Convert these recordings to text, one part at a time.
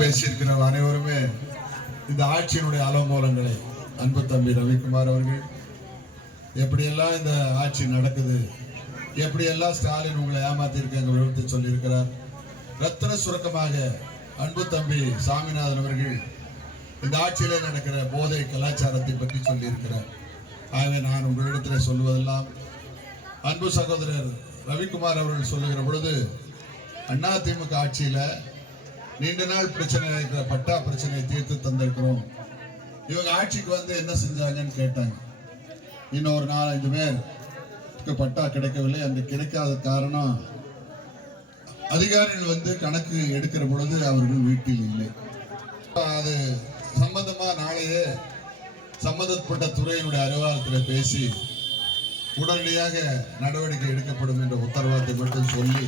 பேசியிருக்கிற அனைவருமே இந்த ஆட்சியினுடைய அலங்கோலங்களை அன்பு தம்பி ரவிக்குமார் அவர்கள் எப்படியெல்லாம் இந்த ஆட்சி நடக்குது, எப்படியெல்லாம் ஸ்டாலின் உங்களை ஏமாத்திருக்காங்க விவரத்தை சொல்லியிருக்கிறார். ரத்தன சுருக்கமாக அன்பு தம்பி சாமிநாதன் அவர்கள் இந்த ஆட்சியிலே நடக்கிற போதை கலாச்சாரத்தை பற்றி சொல்லியிருக்கிறார். ஆகவே நான் உங்களிடத்தில் சொல்லுவதெல்லாம் அன்பு சகோதரர் ரவிக்குமார் அவர்கள் சொல்லுகிற பொழுது அதிமுக ஆட்சியில நீண்ட நாள் பிரச்சனை இருக்கிற பட்டா பிரச்சனையை தீர்த்து தந்திருக்கிறோம். இவங்க ஆட்சிக்கு வந்து என்ன செஞ்சாங்கன்னு கேட்டாங்க. இன்னும் ஒரு 4-5 பேருக்கு பட்டா கிடைக்கவில்லை. அந்த கிடைக்காத காரணம் அதிகாரிகள் வந்து கணக்கு எடுக்கிற பொழுது அவர்கள் வீட்டில் இல்லை. அது சம்பந்தமா நாளையே சம்பந்தப்பட்ட துறையினுடைய அறிவாலயத்தில் பேசி உடனடியாக நடவடிக்கை எடுக்கப்படும் என்ற உத்தரவாதத்தை மட்டும் சொல்லி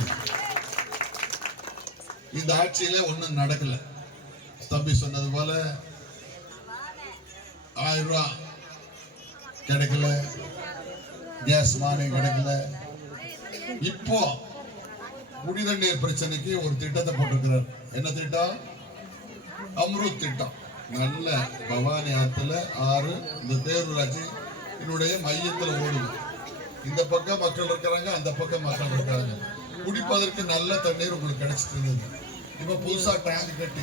இந்த ஆட்சியில ஒன்றும் நடக்கல. தம்பி சொன்னது போல 1000 ரூபாய் கிடைக்கல, கேஸ் மானியம் கிடைக்கல. இப்போ குடிநீர் பிரச்சனைக்கு ஒரு திட்டத்தை போட்டிருக்கிறார். என்ன திட்டம்? அம்ருத் திட்டம். நல்ல பவானி ஆத்துல ஆறு இந்த பேரூராட்சி என்னுடைய மையத்தில் ஓடுது. இந்த பக்கம் மக்கள் இருக்கிறாங்க, அந்த பக்கம் மக்கள் இருக்கிறாங்க. குடிப்பதற்கு நல்ல தண்ணீர் உங்களுக்கு கிடைச்சிட்டு இருந்தது. இப்ப புதுசா டேங்க் கட்டி